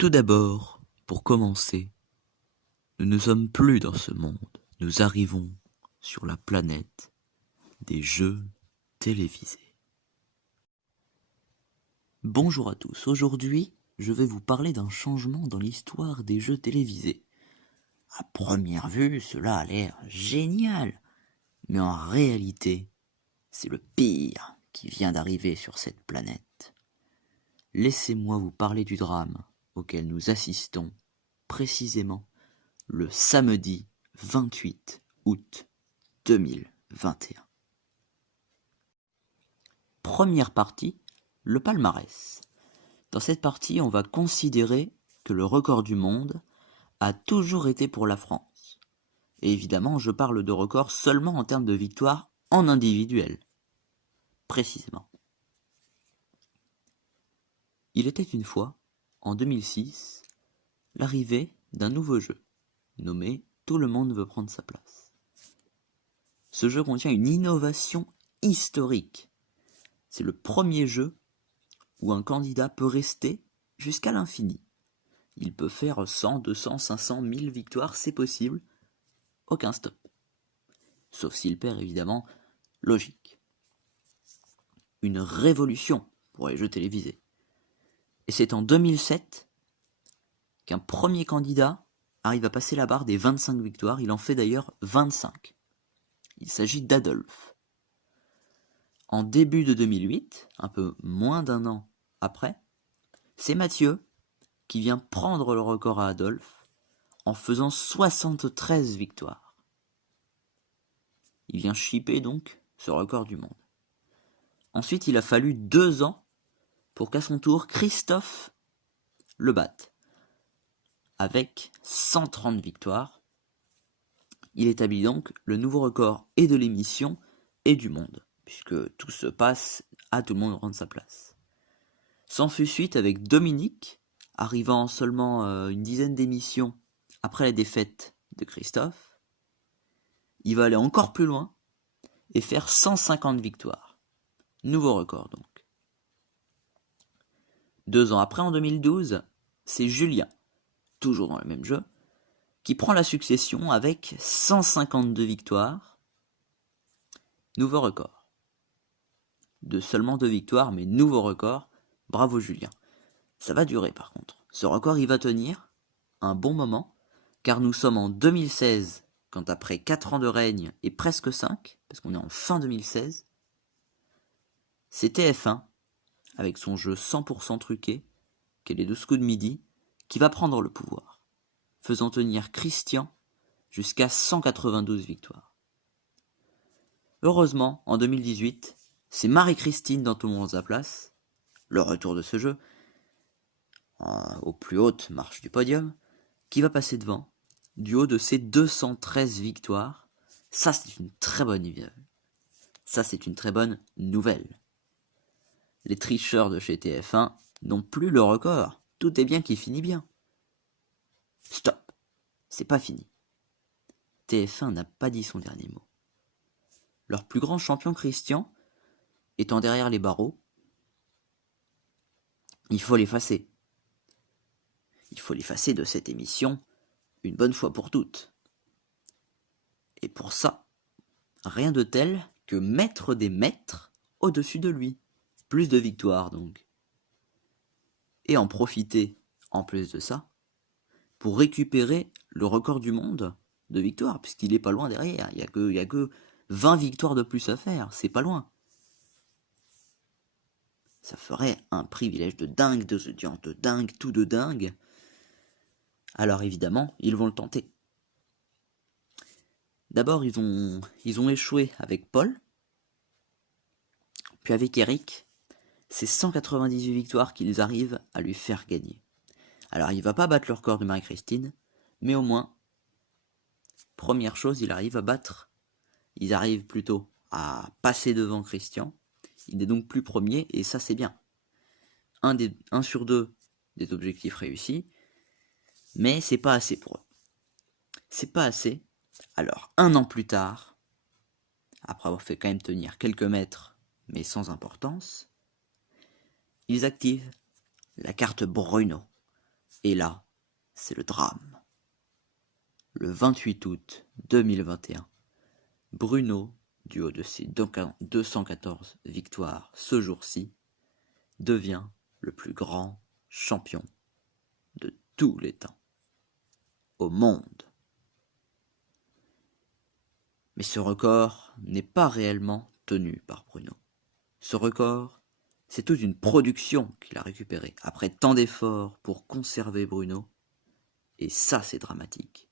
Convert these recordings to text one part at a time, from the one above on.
Tout d'abord, pour commencer, nous ne sommes plus dans ce monde, nous arrivons sur la planète des jeux télévisés. Bonjour à tous, aujourd'hui je vais vous parler d'un changement dans l'histoire des jeux télévisés. À première vue, cela a l'air génial, mais en réalité, c'est le pire qui vient d'arriver sur cette planète. Laissez-moi vous parler du drame auquel nous assistons précisément le samedi 28 août 2021. Première partie, le palmarès. Dans cette partie, on va considérer que le record du monde a toujours été pour la France. Et évidemment, je parle de record seulement en termes de victoires en individuel. Précisément. Il était une fois, en 2006, l'arrivée d'un nouveau jeu, nommé « Tout le monde veut prendre sa place ». Ce jeu contient une innovation historique. C'est le premier jeu où un candidat peut rester jusqu'à l'infini. Il peut faire 100, 200, 500, 1000 victoires, c'est possible. Aucun stop. Sauf s'il perd, évidemment, logique. Une révolution pour les jeux télévisés. Et c'est en 2007 qu'un premier candidat arrive à passer la barre des 25 victoires. Il en fait d'ailleurs 25. Il s'agit d'Adolphe. En début de 2008, un peu moins d'un an après, c'est Mathieu qui vient prendre le record à Adolphe en faisant 73 victoires. Il vient chipper donc ce record du monde. Ensuite, il a fallu 2 ans pour qu'à son tour, Christophe le batte. Avec 130 victoires, il établit donc le nouveau record et de l'émission et du monde, puisque tout se passe à tout le monde rendre sa place. S'ensuit suite avec Dominique, arrivant seulement une dizaine d'émissions après la défaite de Christophe. Il va aller encore plus loin et faire 150 victoires. Nouveau record donc. 2 ans après, en 2012, c'est Julien, toujours dans le même jeu, qui prend la succession avec 152 victoires. Nouveau record. De seulement 2 victoires, mais nouveau record. Bravo Julien. Ça va durer par contre. Ce record, il va tenir un bon moment, car nous sommes en 2016, quand après 4 ans de règne et presque 5, parce qu'on est en fin 2016, c'est TF1, avec son jeu 100% truqué, qu'est les 12 coups de midi, qui va prendre le pouvoir, faisant tenir Christian jusqu'à 192 victoires. Heureusement, en 2018, c'est Marie-Christine dans Tout le monde à sa place, le retour de ce jeu, aux plus hautes marches du podium, qui va passer devant, du haut de ses 213 victoires. Ça, c'est une très bonne nouvelle. Ça, c'est une très bonne nouvelle. Les tricheurs de chez TF1 n'ont plus le record. Tout est bien qui finit bien. Stop, c'est pas fini. TF1 n'a pas dit son dernier mot. Leur plus grand champion Christian, étant derrière les barreaux, il faut l'effacer. Il faut l'effacer de cette émission une bonne fois pour toutes. Et pour ça, rien de tel que mettre des maîtres au-dessus de lui. Plus de victoires donc. Et en profiter, en plus de ça, pour récupérer le record du monde de victoires, puisqu'il est pas loin derrière. Il y a que 20 victoires de plus à faire, c'est pas loin. Ça ferait un privilège de dingue, de audience de dingue, tout de dingue. Alors évidemment, ils vont le tenter. D'abord, ils ont échoué avec Paul, puis avec Eric. C'est 198 victoires qu'ils arrivent à lui faire gagner. Alors, il va pas battre le record de Marie-Christine, mais au moins, première chose, ils arrivent plutôt à passer devant Christian. Il est donc plus premier, et ça c'est bien. 1 sur 2 des objectifs réussis, mais c'est pas assez pour eux. C'est pas assez. Alors, 1 an plus tard, après avoir fait quand même tenir quelques mètres, mais sans importance, ils activent la carte Bruno. Et là, c'est le drame. Le 28 août 2021, Bruno, du haut de ses 214 victoires ce jour-ci, devient le plus grand champion de tous les temps au monde. Mais ce record n'est pas réellement tenu par Bruno. Ce record, c'est toute une production qu'il a récupérée après tant d'efforts pour conserver Bruno, et ça c'est dramatique.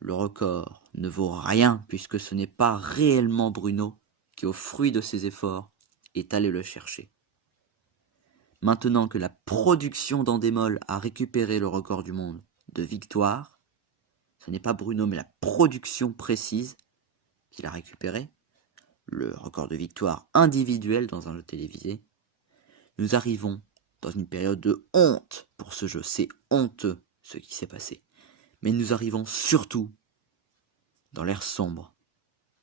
Le record ne vaut rien puisque ce n'est pas réellement Bruno qui, au fruit de ses efforts, est allé le chercher. Maintenant que la production d'Endemol a récupéré le record du monde de victoire, ce n'est pas Bruno mais la production précise qu'il a récupéré, le record de victoire individuel dans un jeu télévisé. Nous arrivons dans une période de honte pour ce jeu, c'est honteux ce qui s'est passé. Mais nous arrivons surtout dans l'ère sombre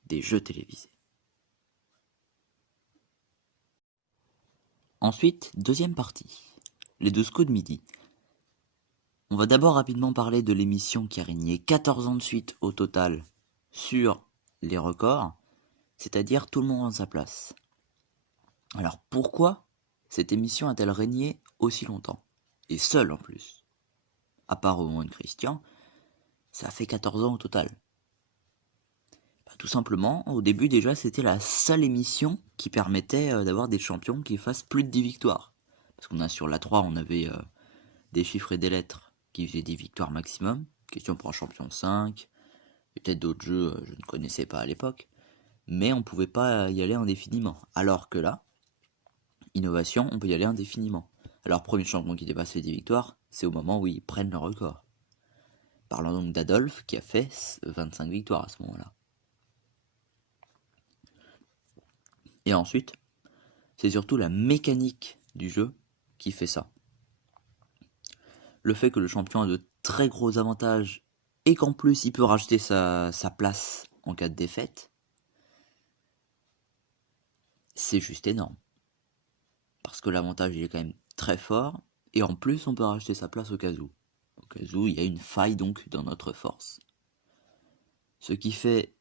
des jeux télévisés. Ensuite, deuxième partie, les 2 coups de midi. On va d'abord rapidement parler de l'émission qui a régné 14 ans de suite au total sur les records, c'est-à-dire Tout le monde en sa place. Alors pourquoi cette émission a-t-elle régné aussi longtemps? Et seule en plus. À part au moment de Christian, ça fait 14 ans au total. Tout simplement, au début déjà, c'était la seule émission qui permettait d'avoir des champions qui fassent plus de 10 victoires. Parce qu'on a sur la 3, on avait des chiffres et des lettres qui faisaient 10 victoires maximum. Question pour un champion 5. Et peut-être d'autres jeux, je ne connaissais pas à l'époque. Mais on pouvait pas y aller indéfiniment. Alors que là, innovation, on peut y aller indéfiniment. Alors, premier champion qui dépasse les 10 victoires, c'est au moment où ils prennent le record. Parlons donc d'Adolphe qui a fait 25 victoires à ce moment-là. Et ensuite, c'est surtout la mécanique du jeu qui fait ça. Le fait que le champion a de très gros avantages et qu'en plus il peut racheter sa place en cas de défaite, c'est juste énorme. Parce que l'avantage il est quand même très fort et en plus on peut racheter sa place au cas où. Au cas où il y a une faille donc dans notre force. Ce qui fait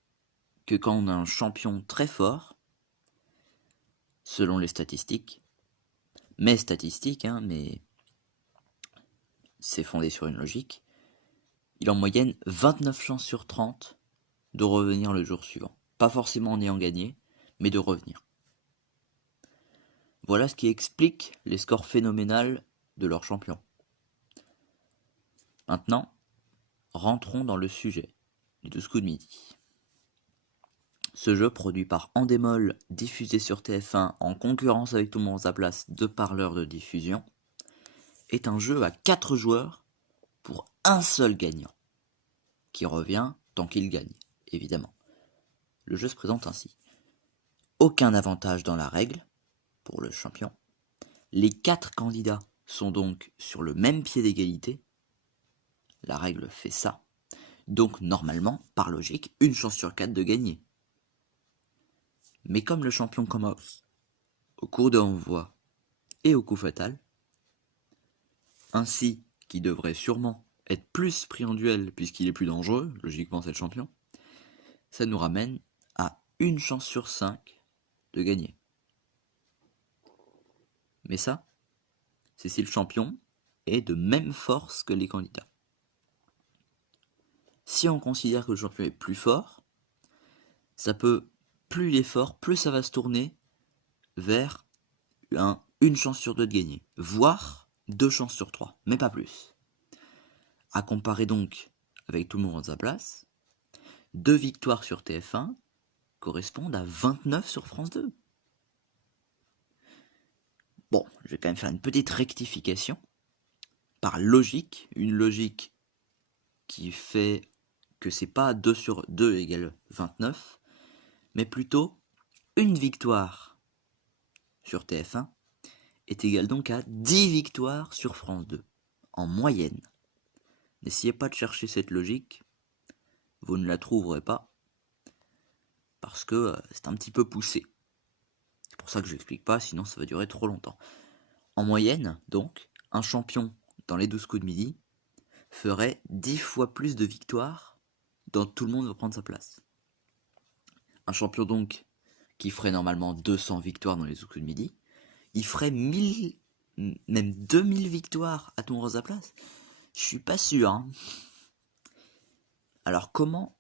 que quand on a un champion très fort, selon les statistiques, mais c'est fondé sur une logique, il a en moyenne 29 chances sur 30 de revenir le jour suivant. Pas forcément en ayant gagné, mais de revenir. Voilà ce qui explique les scores phénoménaux de leurs champions. Maintenant, rentrons dans le sujet du 12 coups de midi. Ce jeu, produit par Endemol, diffusé sur TF1 en concurrence avec Tout le monde en sa place de par l'heure de diffusion, est un jeu à 4 joueurs pour un seul gagnant, qui revient tant qu'il gagne, évidemment. Le jeu se présente ainsi. Aucun avantage dans la règle pour le champion. Les 4 candidats sont donc sur le même pied d'égalité. La règle fait ça. Donc normalement, par logique, une chance sur 4 de gagner. Mais comme le champion commence au cours de envoi et au coup fatal, ainsi qu'il devrait sûrement être plus pris en duel puisqu'il est plus dangereux, logiquement c'est le champion, ça nous ramène à une chance sur 5 de gagner. Mais ça, c'est si le champion est de même force que les candidats. Si on considère que le champion est plus fort, ça peut, plus il est fort, plus ça va se tourner vers une chance sur 2 de gagner, voire 2 chances sur 3, mais pas plus. À comparer donc avec Tout le monde en sa place, 2 victoires sur TF1 correspondent à 29 sur France 2. Bon, je vais quand même faire une petite rectification. Par logique, une logique qui fait que c'est pas 2 sur 2 égale 29, mais plutôt une victoire sur TF1 est égale donc à 10 victoires sur France 2, en moyenne. N'essayez pas de chercher cette logique, vous ne la trouverez pas, parce que c'est un petit peu poussé. C'est pour ça que je n'explique pas, sinon ça va durer trop longtemps. En moyenne, donc, un champion dans les 12 coups de midi ferait 10 fois plus de victoires dans Tout le monde veut prendre sa place. Un champion donc qui ferait normalement 200 victoires dans les 12 coups de midi, il ferait 1000, même 2000 victoires à Tout le monde prend sa place. Je suis pas sûr, hein. Alors comment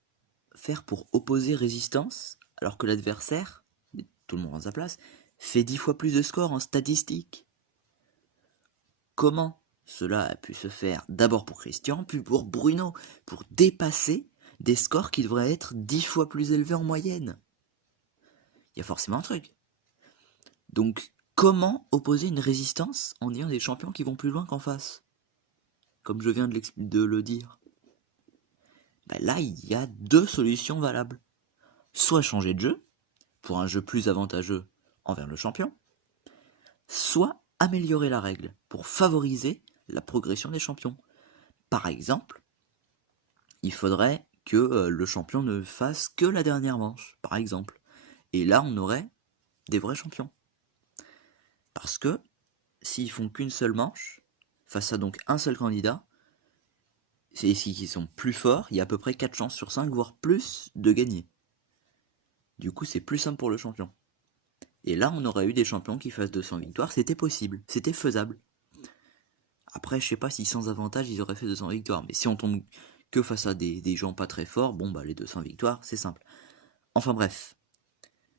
faire pour opposer résistance alors que l'adversaire, Tout le monde prend sa place, fait 10 fois plus de scores en statistique? Comment cela a pu se faire d'abord pour Christian, puis pour Bruno, pour dépasser des scores qui devraient être 10 fois plus élevés en moyenne? Il y a forcément un truc. Donc, comment opposer une résistance en ayant des champions qui vont plus loin qu'en face? Comme je viens de le dire. Là, il y a deux solutions valables. Soit changer de jeu, pour un jeu plus avantageux envers le champion, soit améliorer la règle, pour favoriser la progression des champions. Par exemple, il faudrait que le champion ne fasse que la dernière manche, par exemple. Et là, on aurait des vrais champions. Parce que, s'ils font qu'une seule manche, face à donc un seul candidat, c'est ici qu'ils sont plus forts, il y a à peu près 4 chances sur 5, voire plus, de gagner. Du coup, c'est plus simple pour le champion. Et là, on aurait eu des champions qui fassent 200 victoires, c'était possible, c'était faisable. Après, je sais pas si sans avantage, ils auraient fait 200 victoires, mais si on tombe que face à des gens pas très forts, bon les 200 victoires, c'est simple. Enfin bref.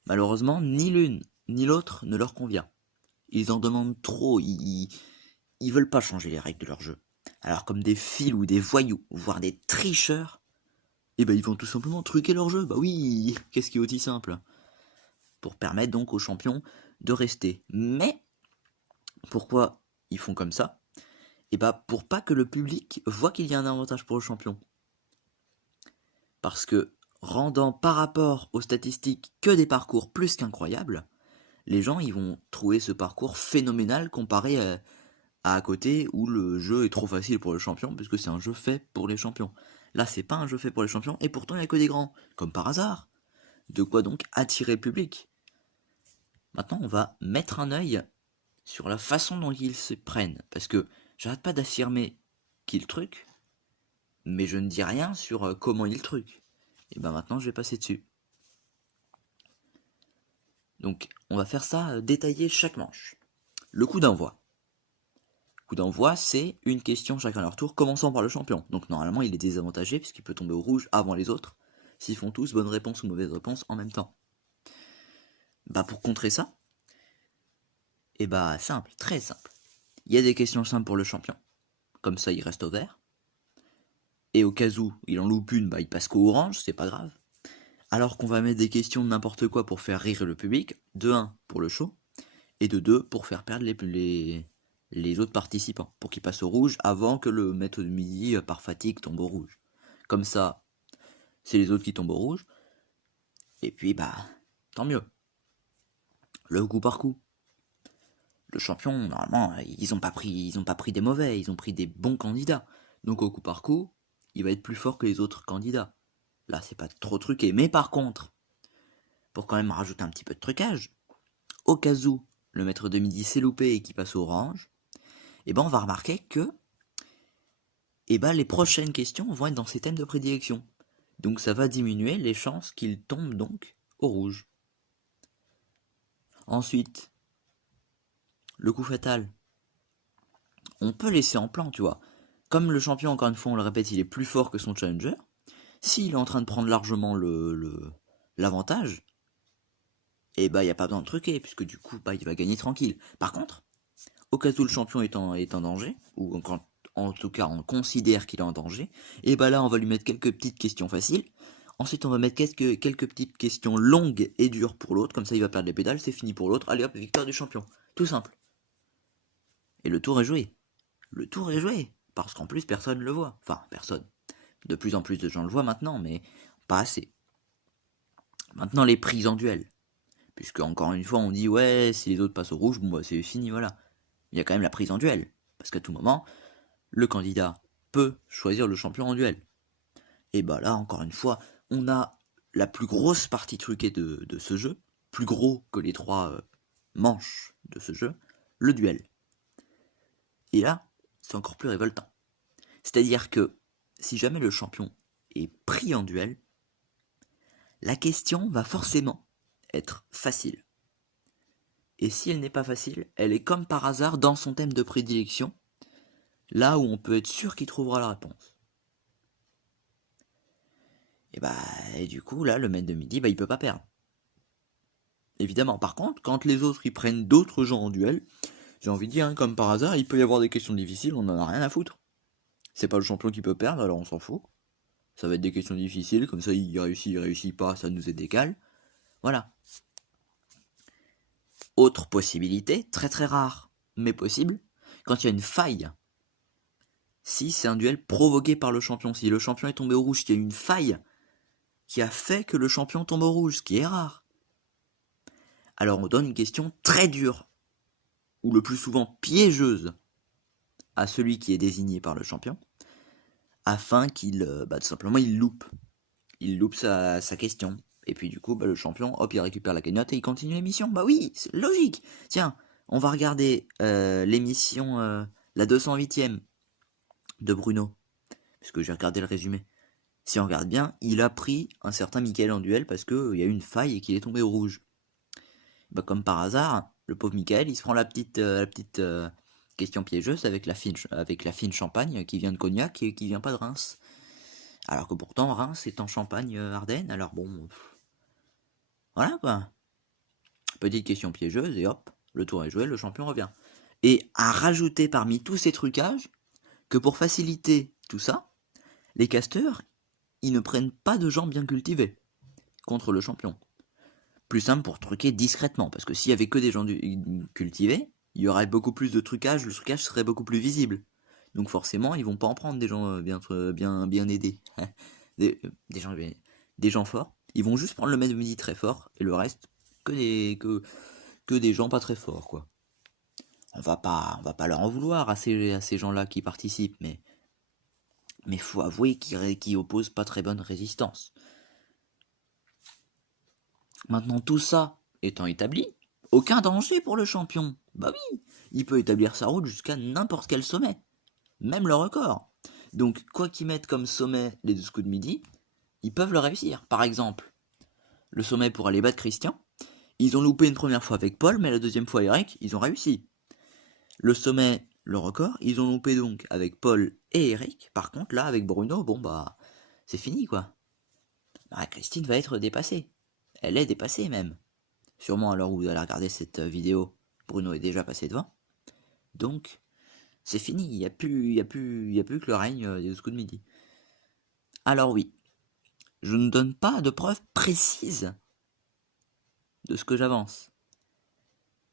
Malheureusement, ni l'une ni l'autre ne leur convient. Ils en demandent trop, ils veulent pas changer les règles de leur jeu. Alors comme des fils ou des voyous, voire des tricheurs, ils vont tout simplement truquer leur jeu. Bah oui, qu'est-ce qui est aussi simple? Pour permettre donc aux champions de rester. Mais, pourquoi ils font comme ça? Pour pas que le public voit qu'il y a un avantage pour le champion. Parce que, rendant par rapport aux statistiques que des parcours plus qu'incroyables, les gens ils vont trouver ce parcours phénoménal comparé à côté où le jeu est trop facile pour le champion puisque c'est un jeu fait pour les champions. Là c'est pas un jeu fait pour les champions et pourtant il n'y a que des grands, comme par hasard. De quoi donc attirer le public. Maintenant on va mettre un œil sur la façon dont ils se prennent, parce que j'arrête pas d'affirmer qu'ils truquent, mais je ne dis rien sur comment ils truquent. Et maintenant je vais passer dessus. Donc on va faire ça détailler chaque manche. Le coup d'envoi. Coup d'envoi, c'est une question chacun à leur tour, commençant par le champion. Donc normalement il est désavantagé puisqu'il peut tomber au rouge avant les autres, s'ils font tous bonne réponse ou mauvaise réponse en même temps. Pour contrer ça, simple, très simple. Il y a des questions simples pour le champion. Comme ça il reste au vert. Et au cas où il en loupe une, il passe qu'au orange, c'est pas grave. Alors qu'on va mettre des questions de n'importe quoi pour faire rire le public, de 1 pour le show, et de 2 pour faire perdre les autres participants, pour qu'ils passent au rouge avant que le maître de midi, par fatigue, tombe au rouge. Comme ça, c'est les autres qui tombent au rouge, et puis tant mieux. Le coup par coup. Le champion, normalement, ils ont pas pris des mauvais, ils ont pris des bons candidats. Donc au coup par coup, il va être plus fort que les autres candidats. Là, c'est pas trop truqué. Mais par contre, pour quand même rajouter un petit peu de trucage, au cas où le maître de midi s'est loupé et qu'il passe au orange, on va remarquer que les prochaines questions vont être dans ses thèmes de prédilection. Donc ça va diminuer les chances qu'il tombe donc au rouge. Ensuite, le coup fatal. On peut laisser en plan, tu vois. Comme le champion, encore une fois, on le répète, il est plus fort que son challenger. S'il est en train de prendre largement l'avantage, il n'y a pas besoin de truquer, puisque du coup, il va gagner tranquille. Par contre, au cas où le champion est en danger, ou en tout cas on considère qu'il est en danger, là on va lui mettre quelques petites questions faciles. Ensuite on va mettre quelques petites questions longues et dures pour l'autre, comme ça il va perdre les pédales, c'est fini pour l'autre, allez hop, victoire du champion. Tout simple. Et le tour est joué. Le tour est joué, parce qu'en plus personne ne le voit. Enfin, personne. De plus en plus de gens le voient maintenant, mais pas assez. Maintenant les prises en duel. Puisque encore une fois on dit ouais, si les autres passent au rouge, c'est fini, voilà. Il y a quand même la prise en duel. Parce qu'à tout moment, le candidat peut choisir le champion en duel. Et là, encore une fois, on a la plus grosse partie truquée de ce jeu, plus gros que les 3 manches de ce jeu, le duel. Et là, c'est encore plus révoltant. C'est-à-dire que si jamais le champion est pris en duel, la question va forcément être facile. Et si elle n'est pas facile, elle est comme par hasard dans son thème de prédilection, là où on peut être sûr qu'il trouvera la réponse. Et du coup, là, le maître de midi, il peut pas perdre. Évidemment, par contre, quand les autres ils prennent d'autres gens en duel, j'ai envie de dire, comme par hasard, il peut y avoir des questions difficiles, on en a rien à foutre. C'est pas le champion qui peut perdre, alors on s'en fout. Ça va être des questions difficiles, comme ça il réussit pas, ça nous est égal. Voilà. Autre possibilité, très très rare, mais possible, quand il y a une faille. Si c'est un duel provoqué par le champion, si le champion est tombé au rouge, qu'il y a une faille qui a fait que le champion tombe au rouge, ce qui est rare. Alors on donne une question très dure, ou le plus souvent piégeuse, à celui qui est désigné par le champion, afin qu'il, tout simplement, il loupe sa question. Et puis du coup, le champion, hop, il récupère la cagnotte et il continue l'émission. Bah oui, c'est logique. Tiens, on va regarder l'émission, la 208e de Bruno, puisque j'ai regardé le résumé. Si on regarde bien, il a pris un certain Mickaël en duel parce qu'il y a eu une faille et qu'il est tombé au rouge. Comme par hasard, le pauvre Mickaël, il se prend la petite question piégeuse avec la fine Champagne qui vient de Cognac et qui vient pas de Reims. Alors que pourtant, Reims est en Champagne-Ardenne, alors bon... Voilà quoi. Petite question piégeuse et hop, le tour est joué, le champion revient. Et à rajouter parmi tous ces trucages, que pour faciliter tout ça, les casteurs, ils ne prennent pas de gens bien cultivés contre le champion. Plus simple pour truquer discrètement, parce que s'il y avait que des gens cultivés, il y aurait beaucoup plus de trucage, le trucage serait beaucoup plus visible. Donc forcément, ils vont pas en prendre des gens bien aidés. des gens forts. Ils vont juste prendre le maître de midi très fort, et le reste, que des gens pas très forts, quoi. On va pas leur en vouloir à ces gens-là qui participent, mais faut avouer qu'ils opposent pas très bonne résistance. Maintenant, tout ça étant établi, aucun danger pour le champion. Bah oui, il peut établir sa route jusqu'à n'importe quel sommet, même le record. Donc, quoi qu'ils mettent comme sommet les 12 coups de midi, ils peuvent le réussir. Par exemple, le sommet pour aller battre Christian, ils ont loupé une première fois avec Paul, mais la deuxième fois Eric, ils ont réussi. Le sommet, le record, ils ont loupé donc avec Paul et Eric. Par contre, là, avec Bruno, c'est fini, quoi. Christine va être dépassée. Elle est dépassée, même. Sûrement à l'heure où vous allez regarder cette vidéo, Bruno est déjà passé devant. Donc, c'est fini, il n'y a plus que le règne des 12 coups de midi. Alors oui, je ne donne pas de preuves précises de ce que j'avance.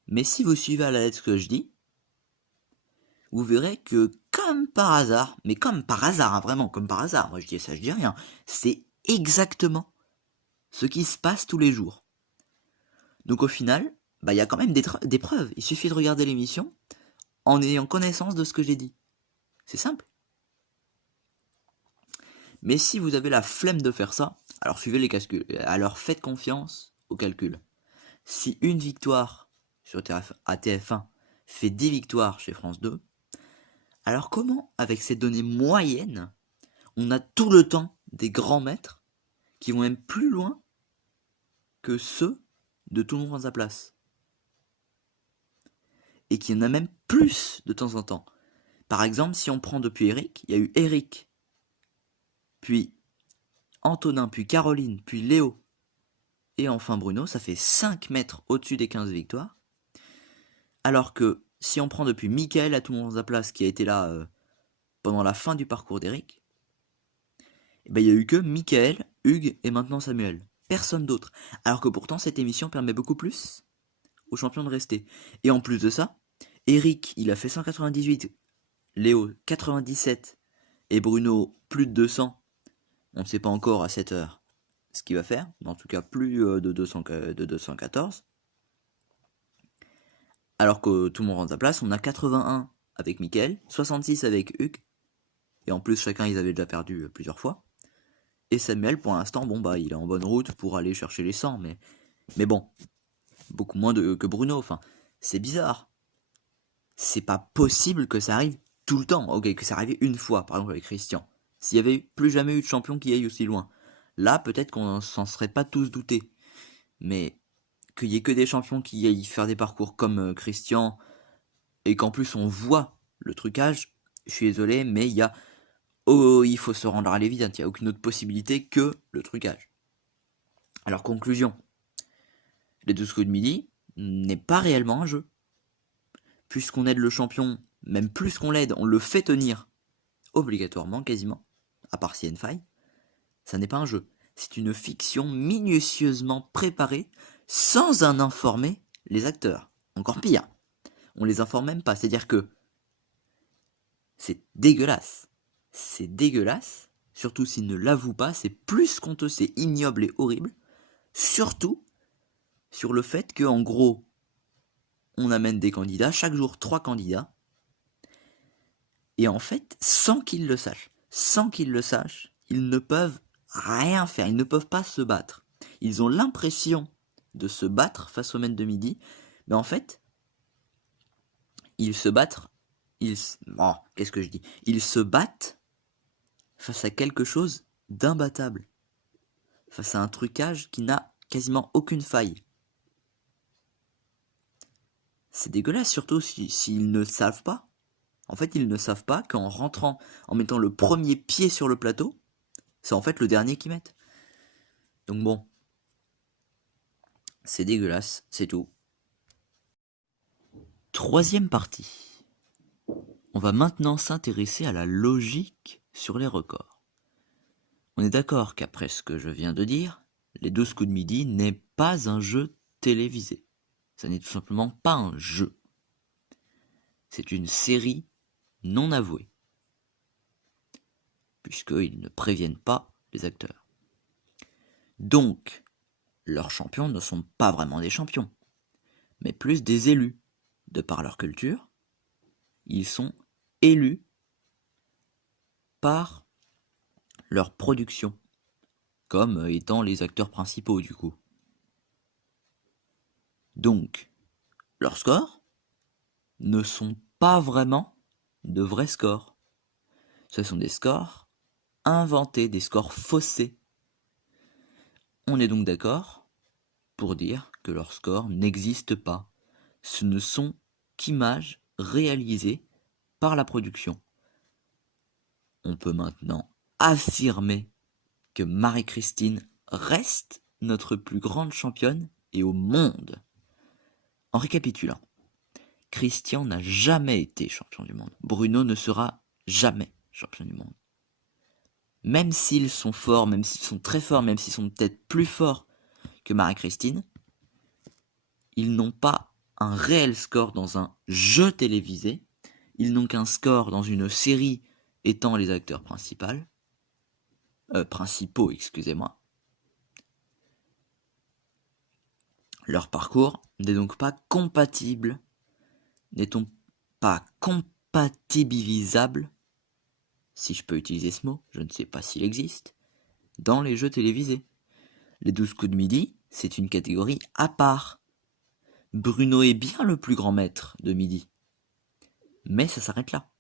Mais si vous suivez à la lettre ce que je dis, vous verrez que comme par hasard, mais comme par hasard, vraiment comme par hasard, moi je dis ça, je dis rien, c'est exactement ce qui se passe tous les jours. Donc au final, il y a quand même des preuves, il suffit de regarder l'émission en ayant connaissance de ce que j'ai dit. C'est simple. Mais si vous avez la flemme de faire ça, alors suivez les calculs, alors faites confiance aux calculs. Si une victoire sur TF1 fait 10 victoires chez France 2, alors comment, avec ces données moyennes, on a tout le temps des grands maîtres qui vont même plus loin que ceux de Tout le monde prend sa place? Et qu'il y en a même plus de temps en temps. Par exemple, si on prend depuis Eric, il y a eu Eric, puis Antonin, puis Caroline, puis Léo, et enfin Bruno, ça fait 5 mètres au-dessus des 15 victoires. Alors que si on prend depuis Mickaël à Tout le monde prend sa place, qui a été là pendant la fin du parcours d'Eric, il n'y a eu que Mickaël, Hugues et maintenant Samuel. Personne d'autre. Alors que pourtant cette émission permet beaucoup plus aux champions de rester. Et en plus de ça, Eric, il a fait 198, Léo 97 et Bruno plus de 200. On ne sait pas encore à cette heure ce qu'il va faire, mais en tout cas plus de 214. Alors que Tout le monde rend sa place, on a 81 avec Mickaël, 66 avec Hugues, et en plus chacun ils avaient déjà perdu plusieurs fois. Et Samuel pour l'instant, il est en bonne route pour aller chercher les 100, mais bon, beaucoup moins que Bruno, enfin, c'est bizarre. c'est pas possible que ça arrive tout le temps. Ok, que ça arrive une fois, par exemple avec Christian. S'il y avait plus jamais eu de champion qui aille aussi loin, là peut-être qu'on s'en serait pas tous doutés. Mais qu'il y ait que des champions qui aillent faire des parcours comme Christian, et qu'en plus on voit le trucage, je suis désolé, mais il faut se rendre à l'évidence, il n'y a aucune autre possibilité que le trucage. Alors conclusion, les 12 coups de midi n'est pas réellement un jeu. Puisqu'on aide le champion, même plus qu'on l'aide, on le fait tenir obligatoirement, quasiment, à part s'il y a une faille, ça n'est pas un jeu. C'est une fiction minutieusement préparée sans en informer les acteurs. Encore pire, on les informe même pas, c'est-à-dire que c'est dégueulasse. C'est dégueulasse, surtout s'ils ne l'avouent pas, c'est plus honteux, c'est ignoble et horrible, surtout sur le fait que, en gros, on amène des candidats, chaque jour 3 candidats, et en fait, sans qu'ils le sachent, ils ne peuvent rien faire, ils ne peuvent pas se battre. Ils ont l'impression de se battre face au maître de midi, mais en fait, ils se battent, qu'est-ce que je dis? Ils se battent face à quelque chose d'imbattable, face à un trucage qui n'a quasiment aucune faille. C'est dégueulasse, surtout s'ils ne savent pas. En fait, ils ne savent pas qu'en rentrant, en mettant le premier pied sur le plateau, c'est en fait le dernier qu'ils mettent. Donc bon, c'est dégueulasse, c'est tout. Troisième partie. On va maintenant s'intéresser à la logique sur les records. On est d'accord qu'après ce que je viens de dire, les 12 coups de midi n'est pas un jeu télévisé. Ça n'est tout simplement pas un jeu. C'est une série non avouée, puisqu'ils ne préviennent pas les acteurs. Donc, leurs champions ne sont pas vraiment des champions, mais plus des élus. De par leur culture, ils sont élus par leur production, comme étant les acteurs principaux du coup. Donc, leurs scores ne sont pas vraiment de vrais scores. Ce sont des scores inventés, des scores faussés. On est donc d'accord pour dire que leurs scores n'existent pas. Ce ne sont qu'images réalisées par la production. On peut maintenant affirmer que Marie-Christine reste notre plus grande championne et au monde. En récapitulant, Christian n'a jamais été champion du monde. Bruno ne sera jamais champion du monde. Même s'ils sont forts, même s'ils sont très forts, même s'ils sont peut-être plus forts que Marie-Christine, ils n'ont pas un réel score dans un jeu télévisé, ils n'ont qu'un score dans une série étant les acteurs principaux, excusez-moi. Leur parcours n'est donc pas compatible, n'est-on pas compatibilisable, si je peux utiliser ce mot, je ne sais pas s'il existe, dans les jeux télévisés. Les 12 coups de midi, c'est une catégorie à part. Bruno est bien le plus grand maître de midi. Mais ça s'arrête là.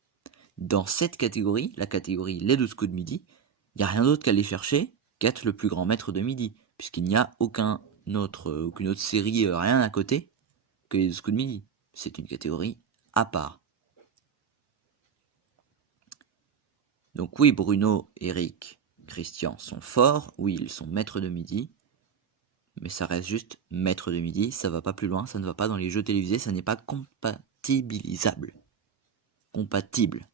Dans cette catégorie, la catégorie les 12 coups de midi, il n'y a rien d'autre qu'à aller chercher qu'être le plus grand maître de midi, puisqu'il n'y a aucune autre série, rien à côté, que les 12 coups de midi. C'est une catégorie à part. Donc oui, Bruno, Eric, Christian sont forts, oui, ils sont maîtres de midi, mais ça reste juste maître de midi, ça va pas plus loin, ça ne va pas dans les jeux télévisés, ça n'est pas compatibilisable. Compatible.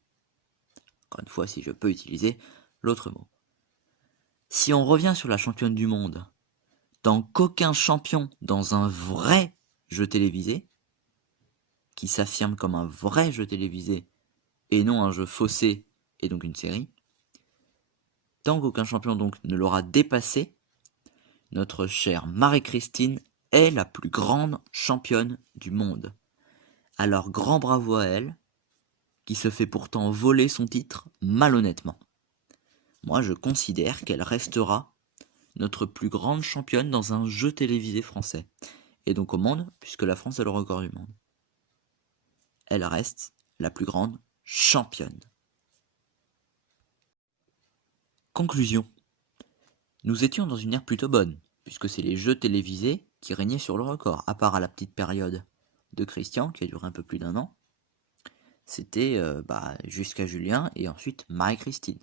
Encore une fois, si je peux utiliser l'autre mot. Si on revient sur la championne du monde, tant qu'aucun champion dans un vrai jeu télévisé, qui s'affirme comme un vrai jeu télévisé, et non un jeu faussé, et donc une série, tant qu'aucun champion donc ne l'aura dépassé, notre chère Marie-Christine est la plus grande championne du monde. Alors grand bravo à elle, qui se fait pourtant voler son titre malhonnêtement. Moi je considère qu'elle restera notre plus grande championne dans un jeu télévisé français, et donc au monde, puisque la France a le record du monde. elle reste la plus grande championne. Conclusion. Nous étions dans une ère plutôt bonne, puisque c'est les jeux télévisés qui régnaient sur le record, à part à la petite période de Christian, qui a duré un peu plus d'1 an. C'était jusqu'à Julien et ensuite Marie-Christine.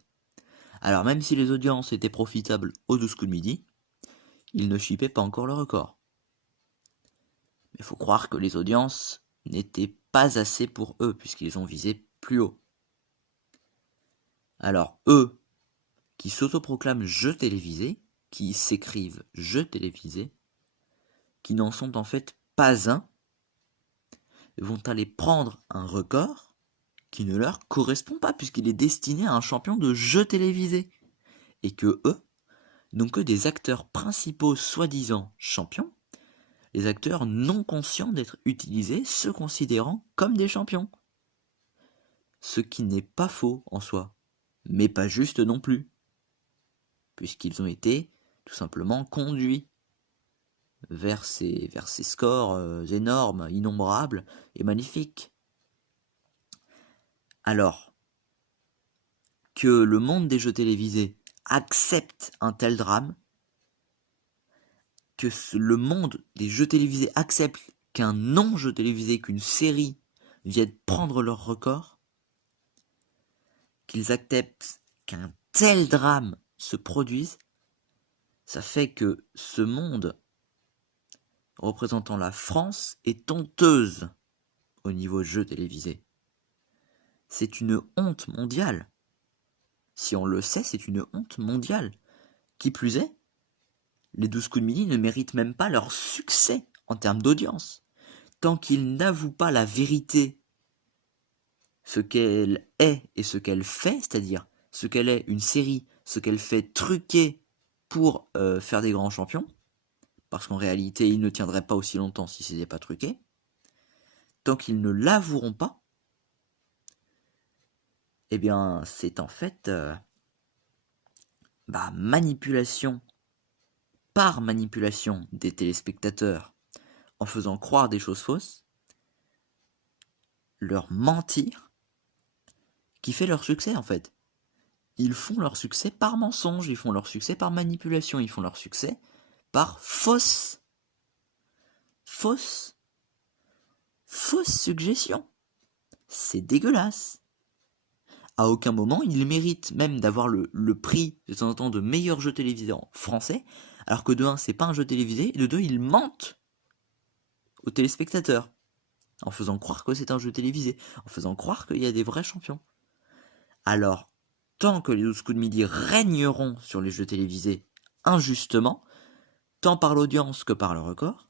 Alors même si les audiences étaient profitables aux 12 coups de midi, ils ne chippaient pas encore le record. Mais il faut croire que les audiences n'étaient pas assez pour eux, puisqu'ils ont visé plus haut. Alors eux, qui s'autoproclament jeux télévisés, qui s'écrivent jeux télévisés, qui n'en sont en fait pas un, vont aller prendre un record qui ne leur correspond pas, puisqu'il est destiné à un champion de jeux télévisés, et que eux n'ont que des acteurs principaux soi-disant champions, les acteurs non conscients d'être utilisés, se considérant comme des champions. Ce qui n'est pas faux en soi, mais pas juste non plus, puisqu'ils ont été tout simplement conduits vers ces scores énormes, innombrables et magnifiques. Alors, que le monde des jeux télévisés accepte un tel drame, que le monde des jeux télévisés accepte qu'un non-jeu télévisé, qu'une série vienne prendre leur record, qu'ils acceptent qu'un tel drame se produise, ça fait que ce monde représentant la France est honteuse au niveau jeux télévisés. C'est une honte mondiale. Si on le sait, c'est une honte mondiale. Qui plus est, les 12 coups de midi ne méritent même pas leur succès en termes d'audience, tant qu'ils n'avouent pas la vérité, ce qu'elle est et ce qu'elle fait, c'est-à-dire ce qu'elle est une série, ce qu'elle fait truquer pour faire des grands champions, parce qu'en réalité, ils ne tiendraient pas aussi longtemps si ce n'était pas truqué. Tant qu'ils ne l'avoueront pas, eh bien, c'est en fait manipulation par manipulation des téléspectateurs en faisant croire des choses fausses, leur mentir, qui fait leur succès en fait. Ils font leur succès par mensonge, ils font leur succès par manipulation, ils font leur succès par fausse suggestion. C'est dégueulasse. À aucun moment, ils méritent même d'avoir le prix de temps en temps de meilleur jeu télévisé en français, alors que de 1, c'est pas un jeu télévisé, et de 2, ils mentent aux téléspectateurs, en faisant croire que c'est un jeu télévisé, en faisant croire qu'il y a des vrais champions. Alors, tant que les 12 coups de midi régneront sur les jeux télévisés injustement, tant par l'audience que par le record,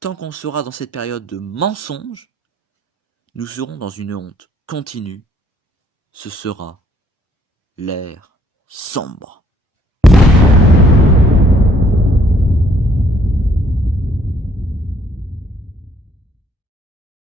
tant qu'on sera dans cette période de mensonges, nous serons dans une honte continue. Ce sera l'ère sombre.